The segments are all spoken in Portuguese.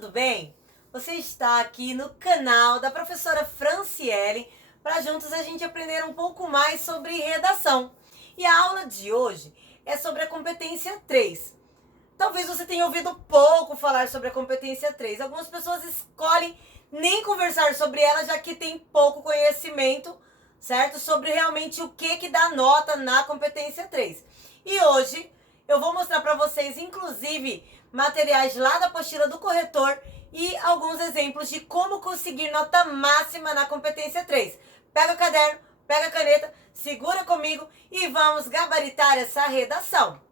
tudo bem? Você está aqui no canal da professora Franciele para juntos a gente aprender um pouco mais sobre redação. E a aula de hoje é sobre a competência 3. Talvez você tenha ouvido pouco falar sobre a competência 3. Algumas pessoas escolhem nem conversar sobre ela, já que tem pouco conhecimento, certo? Sobre realmente o que dá nota na competência 3. E hoje eu vou mostrar para vocês, inclusive, materiais lá da apostila do corretor e alguns exemplos de como conseguir nota máxima na competência 3. Pega o caderno, pega a caneta, segura comigo e vamos gabaritar essa redação.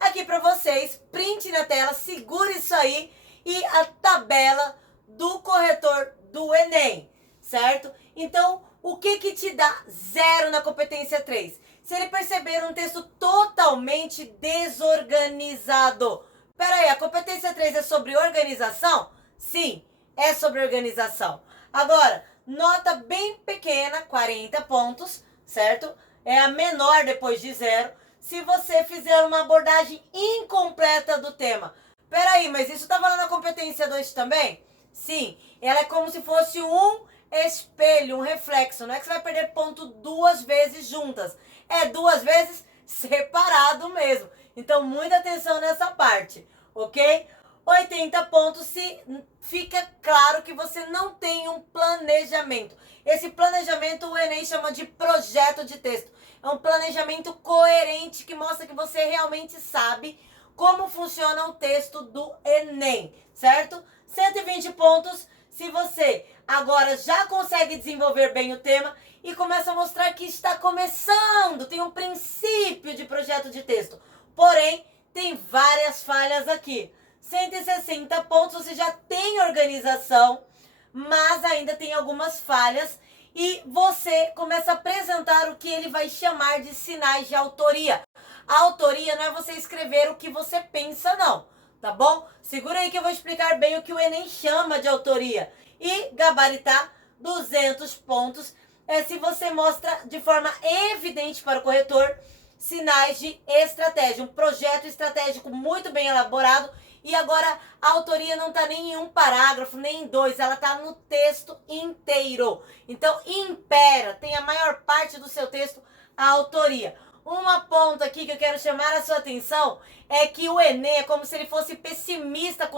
Aqui para vocês, print na tela, segura isso aí e a tabela do corretor do Enem, certo? Então, o que te dá 0 na competência 3? Se ele perceber um texto totalmente desorganizado. Pera aí, a competência 3 é sobre organização? Sim, é sobre organização. Agora, nota bem pequena, 40 pontos, certo? É a menor depois de 0. Se você fizer uma abordagem incompleta do tema. Pera aí, mas isso estava lá na competência 2 também? Sim, ela é como se fosse um espelho, um reflexo. Não é que você vai perder ponto 2 vezes juntas. É 2 vezes separado mesmo. Então, muita atenção nessa parte, ok? 80 pontos se fica claro que você não tem um planejamento. Esse planejamento o Enem chama de projeto de texto. É um planejamento coerente que mostra que você realmente sabe como funciona o texto do Enem, certo? 120 pontos se você agora já consegue desenvolver bem o tema e começa a mostrar que está começando, tem um princípio de projeto de texto. Porém, tem várias falhas aqui. 160 pontos, você já tem organização, mas ainda tem algumas falhas e você começa a apresentar o que ele vai chamar de sinais de autoria. A autoria não é você escrever o que você pensa, não, tá bom? Segura aí que eu vou explicar bem o que o Enem chama de autoria. E gabaritar 200 pontos é se você mostra de forma evidente para o corretor sinais de estratégia, um projeto estratégico muito bem elaborado. E agora a autoria não está nem em um parágrafo, nem em 2, ela está no texto inteiro. Então impera, tem a maior parte do seu texto a autoria. Uma ponta aqui que eu quero chamar a sua atenção é que o Enem é como se ele fosse pessimista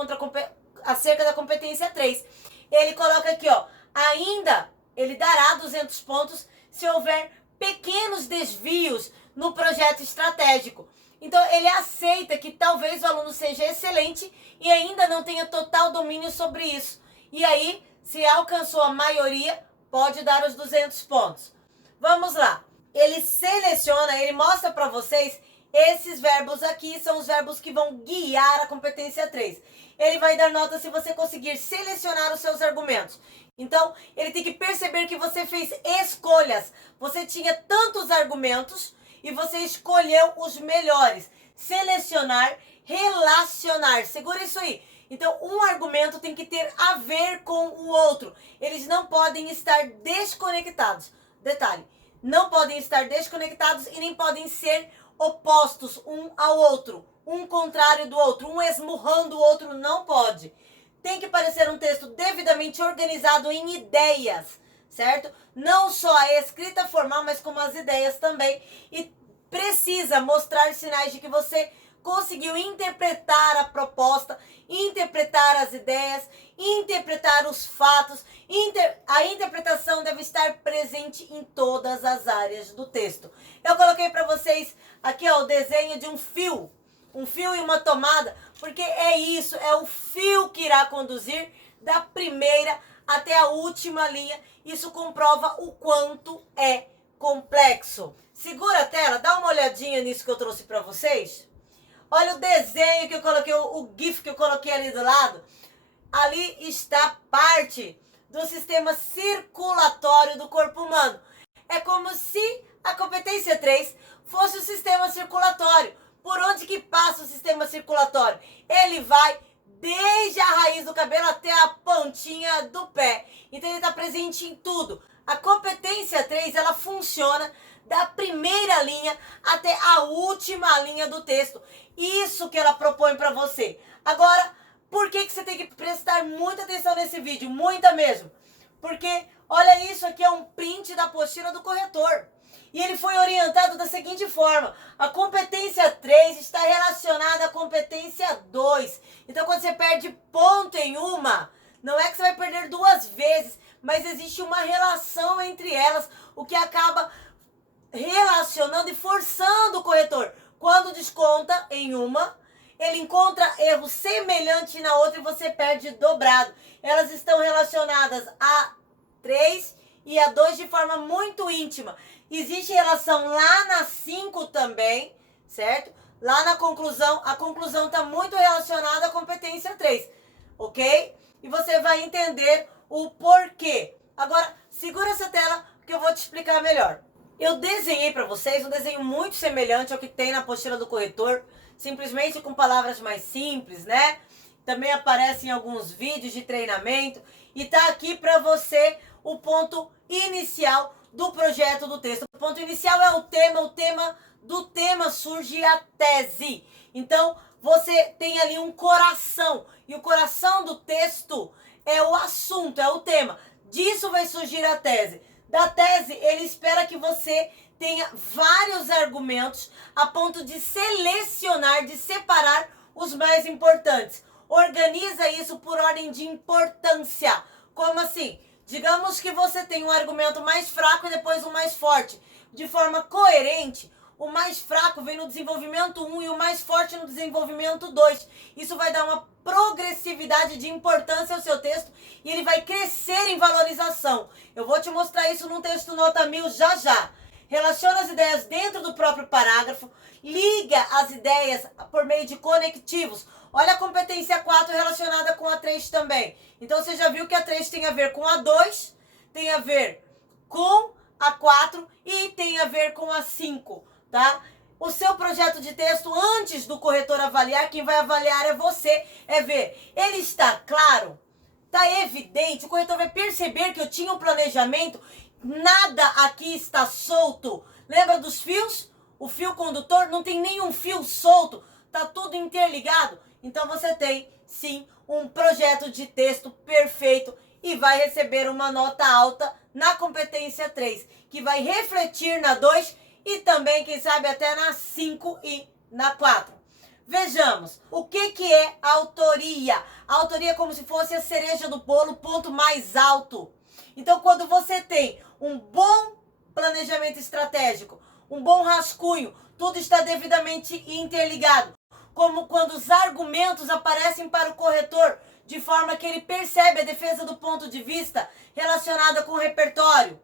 acerca da competência 3. Ele coloca aqui, ó, ainda ele dará 200 pontos se houver pequenos desvios no projeto estratégico. Então, ele aceita que talvez o aluno seja excelente e ainda não tenha total domínio sobre isso. E aí, se alcançou a maioria, pode dar os 200 pontos. Vamos lá. Ele seleciona, ele mostra para vocês esses verbos aqui, são os verbos que vão guiar a competência 3. Ele vai dar nota se você conseguir selecionar os seus argumentos. Então, ele tem que perceber que você fez escolhas. Você tinha tantos argumentos e você escolheu os melhores. Selecionar, relacionar. Segura isso aí. Então, um argumento tem que ter a ver com o outro. Eles não podem estar desconectados. Detalhe, não podem estar desconectados e nem podem ser opostos um ao outro. Um contrário do outro. Um esmurrando o outro, não pode. Tem que parecer um texto devidamente organizado em ideias, certo? Não só a escrita formal, mas como as ideias também. E precisa mostrar sinais de que você conseguiu interpretar a proposta, interpretar as ideias, interpretar os fatos. A interpretação deve estar presente em todas as áreas do texto. Eu coloquei para vocês aqui, ó, o desenho de um fio e uma tomada, porque é isso, é o fio que irá conduzir da primeira até a última linha. Isso comprova o quanto é complexo. Segura a tela, dá uma olhadinha nisso que eu trouxe para vocês. Olha o desenho que eu coloquei, o GIF que eu coloquei ali do lado. Ali está parte do sistema circulatório do corpo humano. É como se a competência 3 fosse o sistema circulatório. Por onde que passa o sistema circulatório? Ele vai desde a raiz do cabelo até a pontinha do pé. Então ele está presente em tudo. A competência 3, ela funciona da primeira linha até a última linha do texto. Isso que ela propõe para você. Agora, Por que você tem que prestar muita atenção nesse vídeo? Muita mesmo. Porque, olha, isso aqui é um print da apostila do corretor. E ele foi orientado da seguinte forma: a competência 3 está relacionada à competência 2. Então, quando você perde ponto em uma, não é que você vai perder duas vezes, mas existe uma relação entre elas, o que acaba relacionando e forçando o corretor. Quando desconta em uma, ele encontra erro semelhante na outra e você perde dobrado. Elas estão relacionadas a 3 e a 2 de forma muito íntima. Existe relação lá na 5 também, certo? Lá na conclusão, a conclusão está muito relacionada à competência 3, ok? E você vai entender o porquê. Agora, segura essa tela que eu vou te explicar melhor. Eu desenhei para vocês um desenho muito semelhante ao que tem na apostila do corretor, simplesmente com palavras mais simples, né? Também aparece em alguns vídeos de treinamento e tá aqui para você o ponto inicial do projeto do texto. O ponto inicial é o tema do tema surge a tese. Então, você tem ali um coração, e o coração do texto é o assunto, é o tema. Disso vai surgir a tese. Da tese, ele espera que você tenha vários argumentos a ponto de selecionar, de separar os mais importantes. Organiza isso por ordem de importância. Como assim? Digamos que você tem um argumento mais fraco e depois um mais forte. De forma coerente, o mais fraco vem no desenvolvimento 1 e o mais forte no desenvolvimento 2. Isso vai dar uma progressividade de importância ao seu texto e ele vai crescer em valorização. Eu vou te mostrar isso num texto nota 1000 já já. Relaciona as ideias dentro do próprio parágrafo, liga as ideias por meio de conectivos. Olha a competência 4 relacionada com a 3 também. Então você já viu que a 3 tem a ver com a 2, tem a ver com a 4 e tem a ver com a 5, tá? O seu projeto de texto, antes do corretor avaliar, quem vai avaliar é você, é ver, ele está claro? Está evidente? O corretor vai perceber que eu tinha um planejamento, nada aqui está solto. Lembra dos fios? O fio condutor não tem nenhum fio solto, está tudo interligado. Então você tem, sim, um projeto de texto perfeito e vai receber uma nota alta na competência 3, que vai refletir na 2 e também, quem sabe, até na 5 e na 4. Vejamos, o que é a autoria? A autoria é como se fosse a cereja do bolo, o ponto mais alto. Então, quando você tem um bom planejamento estratégico, um bom rascunho, tudo está devidamente interligado. Como quando os argumentos aparecem para o corretor, de forma que ele percebe a defesa do ponto de vista relacionada com o repertório.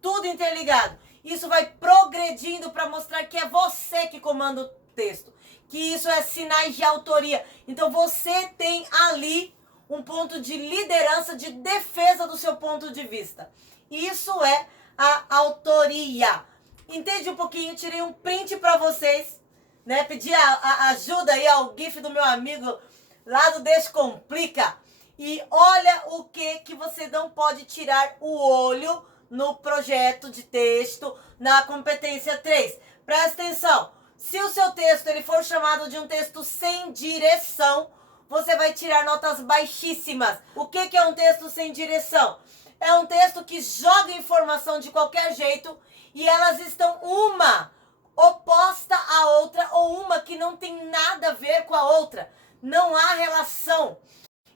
Tudo interligado. Isso vai progredindo para mostrar que é você que comanda o texto. Que isso é sinais de autoria. Então você tem ali um ponto de liderança, de defesa do seu ponto de vista. Isso é a autoria. Entende um pouquinho? Tirei um print para vocês, né? Pedi a ajuda aí ao GIF do meu amigo lá do Descomplica. E olha o que você não pode tirar o olho no projeto de texto, na competência 3. Presta atenção. Se o seu texto ele for chamado de um texto sem direção, você vai tirar notas baixíssimas. O que é um texto sem direção? É um texto que joga informação de qualquer jeito e elas estão uma oposta à outra ou uma que não tem nada a ver com a outra. Não há relação.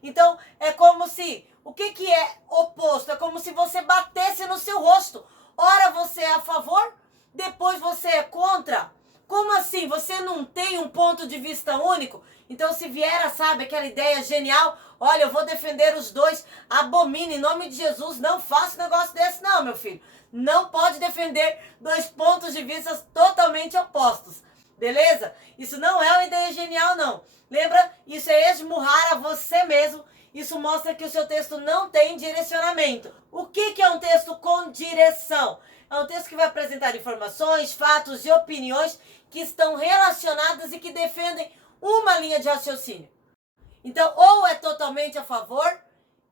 Então, é como se... O que é oposto? É como se você batesse no seu rosto. Ora você é a favor, depois você é contra. Como assim? Você não tem um ponto de vista único? Então, se vier, sabe, aquela ideia genial, olha, eu vou defender os dois, abomina, em nome de Jesus, não faça um negócio desse não, meu filho. Não pode defender dois pontos de vista totalmente opostos, beleza? Isso não é uma ideia genial, não. Lembra? Isso é esmurrar a você mesmo. Isso mostra que o seu texto não tem direcionamento. O que é um texto com direção? É um texto que vai apresentar informações, fatos e opiniões que estão relacionadas e que defendem uma linha de raciocínio. Então, ou é totalmente a favor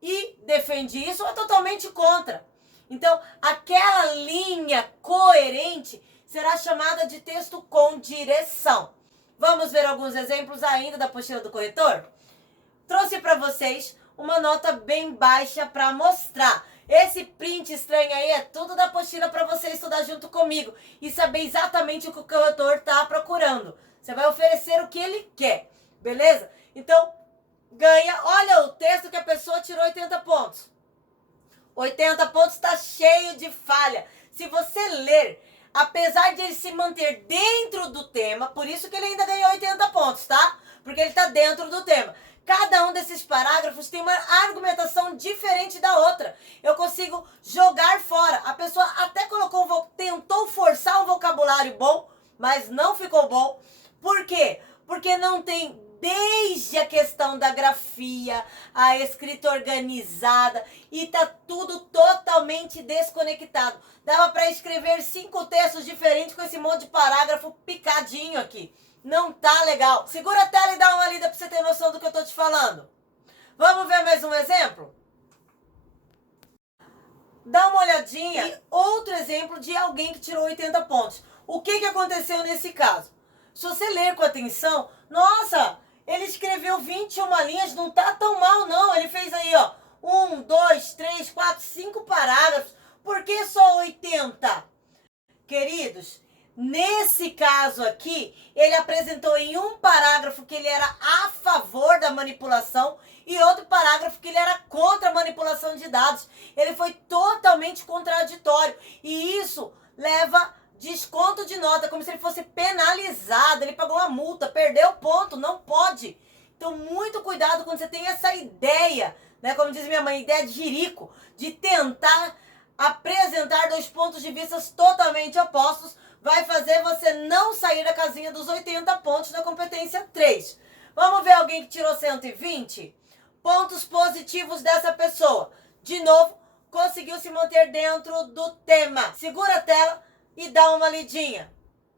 e defende isso, ou é totalmente contra. Então, aquela linha coerente será chamada de texto com direção. Vamos ver alguns exemplos ainda da apostila do corretor? trouxe para vocês uma nota bem baixa para mostrar. Esse print estranho aí é tudo da apostila para você estudar junto comigo e saber exatamente o que o corretor está procurando. Você vai oferecer o que ele quer, beleza? Então, ganha. Olha o texto que a pessoa tirou 80 pontos. 80 pontos está cheio de falha. Se você ler, apesar de ele se manter dentro do tema, por isso que ele ainda ganhou 80 pontos, tá? Porque ele está dentro do tema. Cada um desses parágrafos tem uma argumentação diferente da outra. Eu consigo jogar fora. A pessoa até tentou forçar um vocabulário bom, mas não ficou bom. Por quê? Porque não tem desde a questão da grafia, a escrita organizada, e tá tudo totalmente desconectado. Dava para escrever 5 textos diferentes com esse monte de parágrafo picadinho aqui. Não tá legal. Segura a tela e dá uma lida para você ter noção do que eu tô te falando. Vamos ver mais um exemplo? Dá uma olhadinha. E outro exemplo de alguém que tirou 80 pontos. O que aconteceu nesse caso? Se você ler com atenção, nossa, ele escreveu 21 linhas, não tá tão mal não. Ele fez aí, ó, 1, 2, 3, 4, 5 parágrafos. Por que só 80? Queridos, nesse caso aqui, ele apresentou em um parágrafo que ele era a favor da manipulação e outro parágrafo que ele era contra a manipulação de dados. Ele foi totalmente contraditório e isso leva desconto de nota, como se ele fosse penalizado. Ele pagou uma multa, perdeu ponto, não pode. Então, muito cuidado quando você tem essa ideia, né? Como diz minha mãe, ideia de jirico, de tentar apresentar 2 pontos de vista totalmente opostos, vai fazer você não sair da casinha dos 80 pontos da competência 3. Vamos ver alguém que tirou 120? Pontos positivos dessa pessoa. De novo, conseguiu se manter dentro do tema. Segura a tela e dá uma lidinha.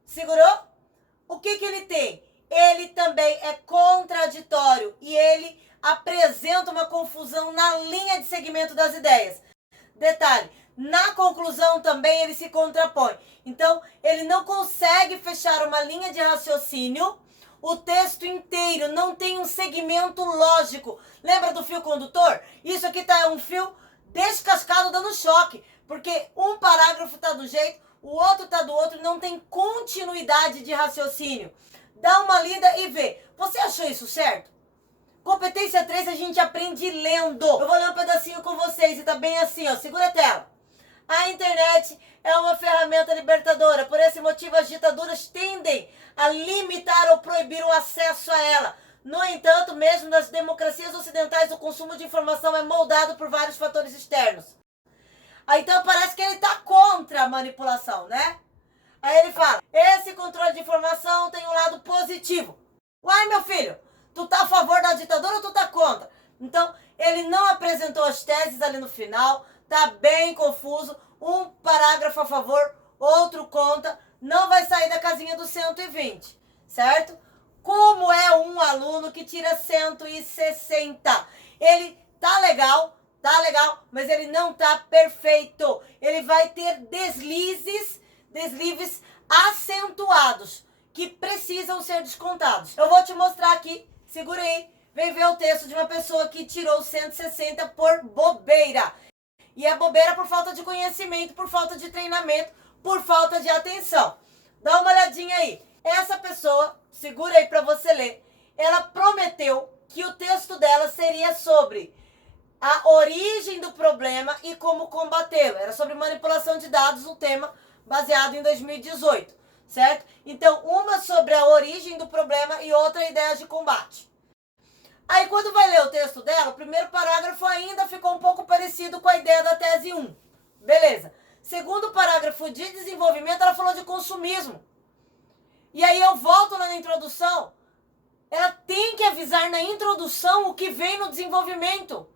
Segurou? O que ele tem? Ele também é contraditório e ele apresenta uma confusão na linha de segmento das ideias. Detalhe, na conclusão também ele se contrapõe. Então, ele não consegue fechar uma linha de raciocínio. O texto inteiro não tem um segmento lógico. Lembra do fio condutor? Isso aqui tá um fio descascado dando choque. Porque um parágrafo tá do jeito, o outro tá do outro, não tem continuidade de raciocínio. Dá uma lida e vê. Você achou isso certo? Competência 3 a gente aprende lendo. Eu vou ler um pedacinho com vocês e tá bem assim, ó. Segura a tela. A internet é uma ferramenta libertadora. Por esse motivo, as ditaduras tendem a limitar ou proibir o acesso a ela. No entanto, mesmo nas democracias ocidentais, o consumo de informação é moldado por vários fatores externos. Aí, então parece que ele está contra a manipulação, né? Aí ele fala, esse controle de informação tem um lado positivo. Uai, meu filho, tu tá a favor da ditadura ou tu tá contra? Então, ele não apresentou as teses ali no final, tá bem confuso, um parágrafo a favor, outro contra, não vai sair da casinha dos 120, certo? Como é um aluno que tira 160? Ele tá legal, mas ele não tá perfeito. Ele vai ter deslives acentuados que precisam ser descontados. Eu vou te mostrar aqui, segura aí, vem ver o texto de uma pessoa que tirou 160 por bobeira. E é bobeira por falta de conhecimento, por falta de treinamento, por falta de atenção. Dá uma olhadinha aí. Essa pessoa, segura aí para você ler, ela prometeu que o texto dela seria sobre a origem do problema e como combatê-lo. Era sobre manipulação de dados, um tema baseado em 2018, certo? Então, uma sobre a origem do problema e outra ideia de combate. Aí, quando vai ler o texto dela, o primeiro parágrafo ainda ficou um pouco parecido com a ideia da tese 1. Beleza. Segundo parágrafo de desenvolvimento, ela falou de consumismo. E aí eu volto lá na introdução. Ela tem que avisar na introdução o que vem no desenvolvimento.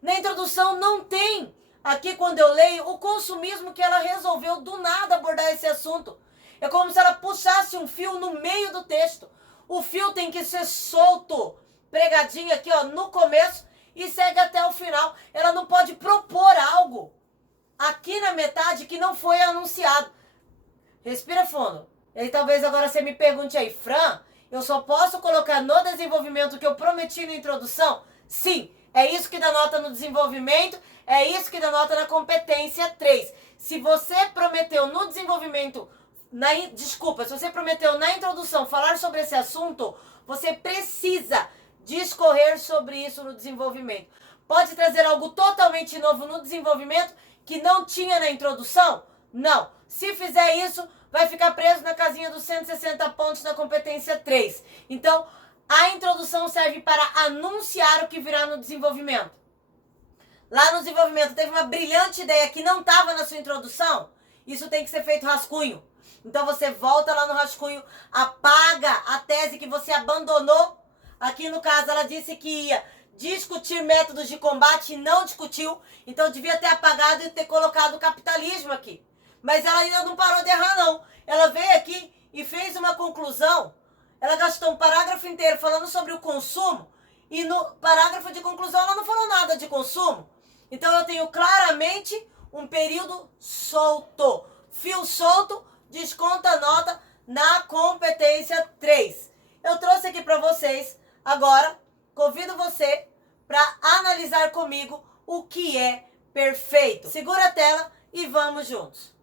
Na introdução não tem, aqui quando eu leio, o consumismo que ela resolveu do nada abordar esse assunto. É como se ela puxasse um fio no meio do texto. O fio tem que ser solto, pregadinho aqui, ó, no começo e segue até o final. Ela não pode propor algo aqui na metade que não foi anunciado. Respira fundo. E aí talvez agora você me pergunte aí, Fran, eu só posso colocar no desenvolvimento o que eu prometi na introdução? Sim, é isso que dá nota no desenvolvimento, é isso que dá nota na competência 3. Se você prometeu no desenvolvimento, se você prometeu na introdução falar sobre esse assunto, você precisa discorrer sobre isso no desenvolvimento. Pode trazer algo totalmente novo no desenvolvimento que não tinha na introdução? Não. Se fizer isso, vai ficar preso na casinha dos 160 pontos na competência 3. Então, a introdução serve para anunciar o que virá no desenvolvimento. Lá no desenvolvimento teve uma brilhante ideia que não estava na sua introdução, isso tem que ser feito rascunho. Então você volta lá no rascunho, apaga a tese que você abandonou. Aqui no caso ela disse que ia discutir métodos de combate e não discutiu, então devia ter apagado e ter colocado o capitalismo aqui. Mas ela ainda não parou de errar não. Ela veio aqui e fez uma conclusão. Ela gastou um parágrafo inteiro falando sobre o consumo e no parágrafo de conclusão ela não falou nada de consumo. Então eu tenho claramente um período solto. Fio solto, desconta nota na competência 3. Eu trouxe aqui para vocês, agora convido você para analisar comigo o que é perfeito. Segura a tela e vamos juntos.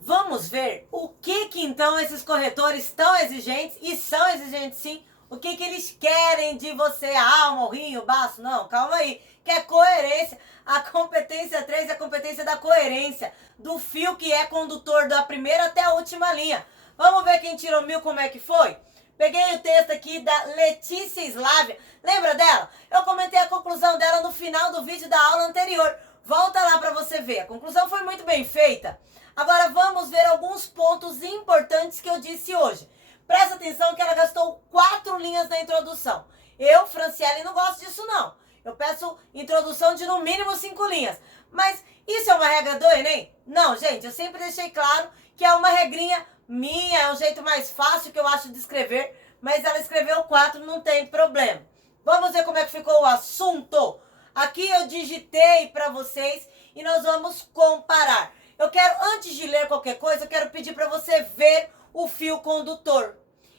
Vamos ver o que então esses corretores estão exigentes, e são exigentes sim, o que eles querem de você, a alma, o rim, o baço, não, calma aí, que é coerência. A competência 3 é a competência da coerência, do fio que é condutor da primeira até a última linha. Vamos ver quem tirou 1000 como é que foi? Peguei o texto aqui da Letícia Slávia, lembra dela? Eu comentei a conclusão dela no final do vídeo da aula anterior, volta lá para você ver, a conclusão foi muito bem feita. Agora vamos ver alguns pontos importantes que eu disse hoje. Presta atenção que ela gastou 4 linhas na introdução. Eu, Franciele, não gosto disso não. Eu peço introdução de no mínimo 5 linhas. Mas isso é uma regra do Enem? Não, gente, eu sempre deixei claro que é uma regrinha minha, é um jeito mais fácil que eu acho de escrever, mas ela escreveu 4, não tem problema. Vamos ver como é que ficou o assunto. Aqui eu digitei para vocês e nós vamos comparar. Eu quero, antes de ler qualquer coisa, eu quero pedir para você ver o fio condutor.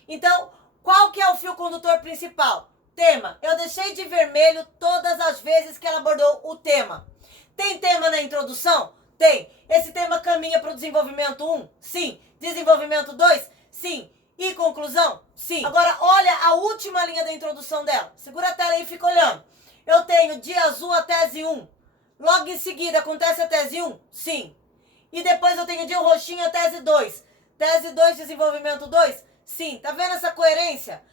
Então, qual que é o fio condutor principal? Tema. Eu deixei de vermelho todas as vezes que ela abordou o tema. Tem tema na introdução? Tem. Esse tema caminha para o desenvolvimento 1? Sim. Desenvolvimento 2? Sim. E conclusão? Sim. Agora, olha a última linha da introdução dela. Segura a tela aí e fica olhando. Eu tenho de azul a tese 1. Logo em seguida, acontece a tese 1? Sim. E depois eu tenho de roxinho a tese 2. Tese 2, desenvolvimento 2? Sim. Tá vendo essa coerência?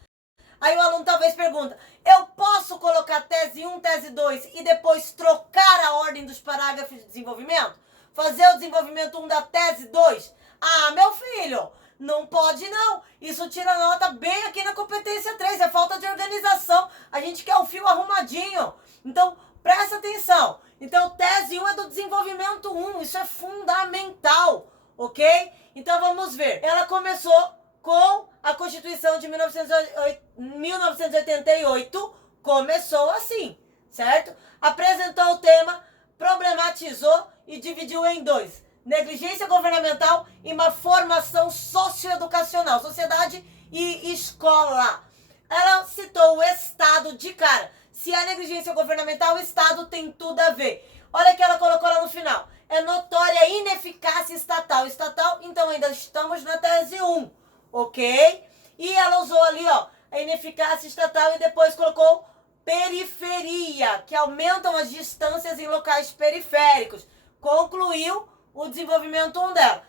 Aí o aluno talvez pergunta, eu posso colocar tese 1, tese 2 e depois trocar a ordem dos parágrafos de desenvolvimento? Fazer o desenvolvimento 1 da tese 2? Ah, meu filho, não pode não. Isso tira nota bem aqui na competência 3, é falta de organização. A gente quer o fio arrumadinho. Então, presta atenção. Então, tese 1 é do desenvolvimento 1, isso é fundamental, ok? Então, vamos ver. Ela começou com a Constituição de 1988, começou assim, certo? Apresentou o tema, problematizou e dividiu em 2. Negligência governamental e uma formação socioeducacional, sociedade e escola. Ela citou o Estado de cara. Se há negligência governamental, o Estado tem tudo a ver. Olha o que ela colocou lá no final. É notória a ineficácia estatal. Estatal, então ainda estamos na tese 1, ok? E ela usou ali, ó, a ineficácia estatal e depois colocou periferia, que aumentam as distâncias em locais periféricos. Concluiu o desenvolvimento 1 dela.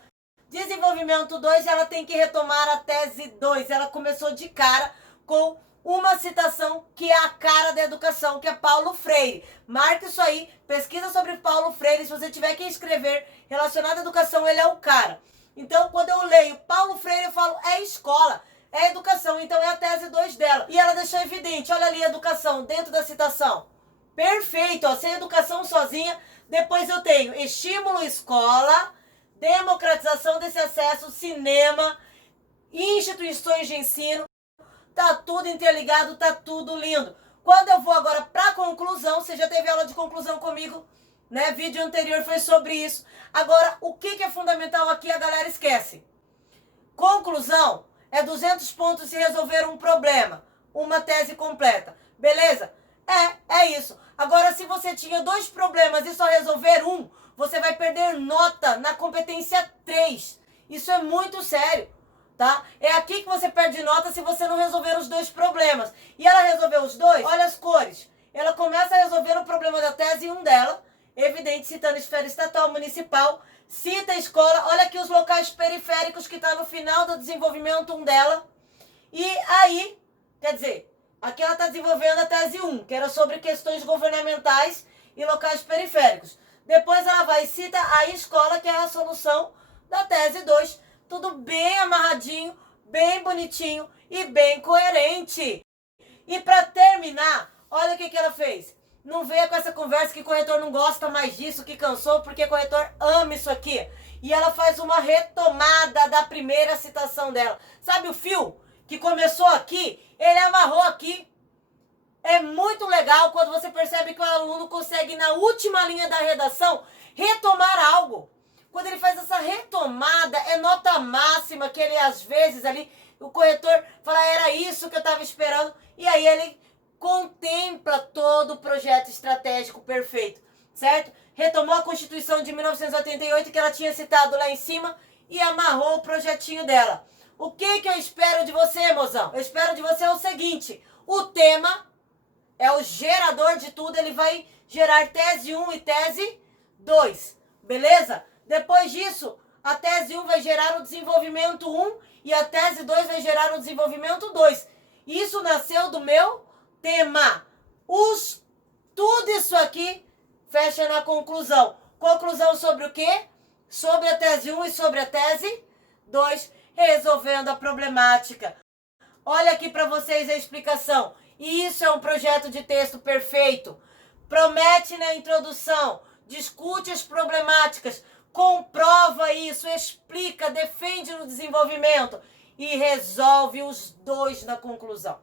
Desenvolvimento 2, ela tem que retomar a tese 2. Ela começou de cara com uma citação que é a cara da educação, que é Paulo Freire. Marca isso aí, pesquisa sobre Paulo Freire. Se você tiver que escrever relacionado à educação, ele é o cara. Então, quando eu leio Paulo Freire, eu falo, é escola, é educação. Então, é a tese 2 dela. E ela deixou evidente, olha ali a educação dentro da citação. Perfeito, ó, sem educação sozinha. Depois eu tenho estímulo escola, democratização desse acesso, cinema, instituições de ensino. Tá tudo interligado, tá tudo lindo. Quando eu vou agora para a conclusão, você já teve aula de conclusão comigo, né? Vídeo anterior foi sobre isso. Agora, o que é fundamental aqui, a galera esquece. Conclusão É 200 pontos se resolver um problema. Uma tese completa. Beleza? É isso. Agora, se você tinha 2 problemas e só resolver um, você vai perder nota na competência 3. Isso é muito sério, tá? É aqui que você perde nota se você não resolver os 2 problemas. E ela resolveu os 2? Olha as cores. Ela começa a resolver o problema da tese 1 dela, evidente, citando esfera estatal, municipal, cita a escola, olha aqui os locais periféricos que está no final do desenvolvimento 1 dela. E aí, quer dizer, aqui ela está desenvolvendo a tese 1, que era sobre questões governamentais e locais periféricos. Depois ela vai e cita a escola, que é a solução da tese 2. Tudo bem amarradinho, bem bonitinho e bem coerente. E para terminar, olha o que ela fez. Não venha com essa conversa que o corretor não gosta mais disso, que cansou, porque o corretor ama isso aqui. E ela faz uma retomada da primeira citação dela. Sabe o fio que começou aqui? Ele amarrou aqui. É muito legal quando você percebe que o aluno consegue, na última linha da redação, retomar algo. Quando ele faz essa retomada, é nota máxima, que ele, às vezes, ali, o corretor fala, era isso que eu estava esperando. E aí ele contempla todo o projeto estratégico perfeito, certo? Retomou a Constituição de 1988, que ela tinha citado lá em cima, e amarrou o projetinho dela. O que eu espero de você, mozão? Eu espero de você o seguinte, o tema é o gerador de tudo, ele vai gerar tese 1 e tese 2, beleza? Depois disso, a tese 1 vai gerar o desenvolvimento 1 e a tese 2 vai gerar o desenvolvimento 2. Isso nasceu do meu tema. Tudo isso aqui fecha na conclusão. Conclusão sobre o quê? Sobre a tese 1 e sobre a tese 2, resolvendo a problemática. Olha aqui para vocês a explicação. Isso é um projeto de texto perfeito. Promete na introdução, discute as problemáticas, comprova isso, explica, defende no desenvolvimento e resolve os 2 na conclusão.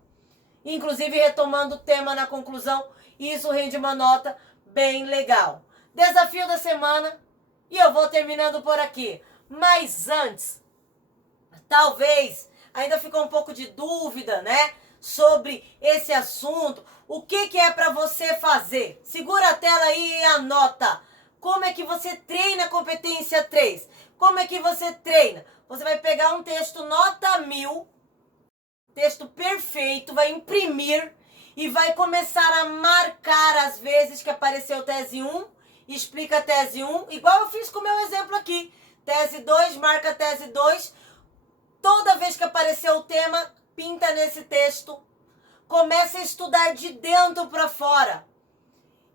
Inclusive retomando o tema na conclusão, isso rende uma nota bem legal. Desafio da semana, e eu vou terminando por aqui. Mas antes, talvez ainda ficou um pouco de dúvida, né? Sobre esse assunto, o que é para você fazer? Segura a tela aí e anota. Como é que você treina a competência 3? Como é que você treina? Você vai pegar um texto nota 1000, texto perfeito, vai imprimir e vai começar a marcar as vezes que apareceu tese 1, explica a tese 1, igual eu fiz com o meu exemplo aqui. Tese 2, marca a tese 2. Toda vez que apareceu o tema, pinta nesse texto. Comece a estudar de dentro para fora.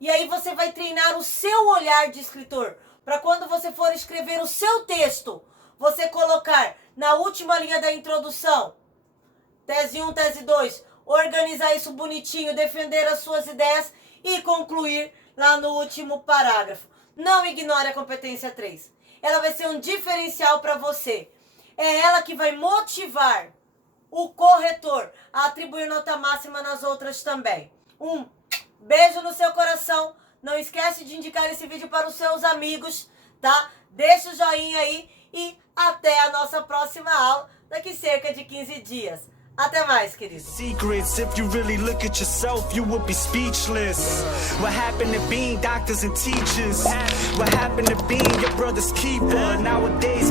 E aí você vai treinar o seu olhar de escritor. Para quando você for escrever o seu texto, você colocar na última linha da introdução, tese 1, tese 2, organizar isso bonitinho, defender as suas ideias e concluir lá no último parágrafo. Não ignore a competência 3. Ela vai ser um diferencial para você. É ela que vai motivar o corretor a atribuir nota máxima nas outras também. Um beijo no seu coração. Não esquece de indicar esse vídeo para os seus amigos, tá? Deixa o joinha aí e até a nossa próxima aula daqui cerca de 15 dias. Até mais, querido. Secrets, if you really look at yourself, you would be speechless. What happened to being doctors and teachers? What happened to being your brother's keeper? Nowadays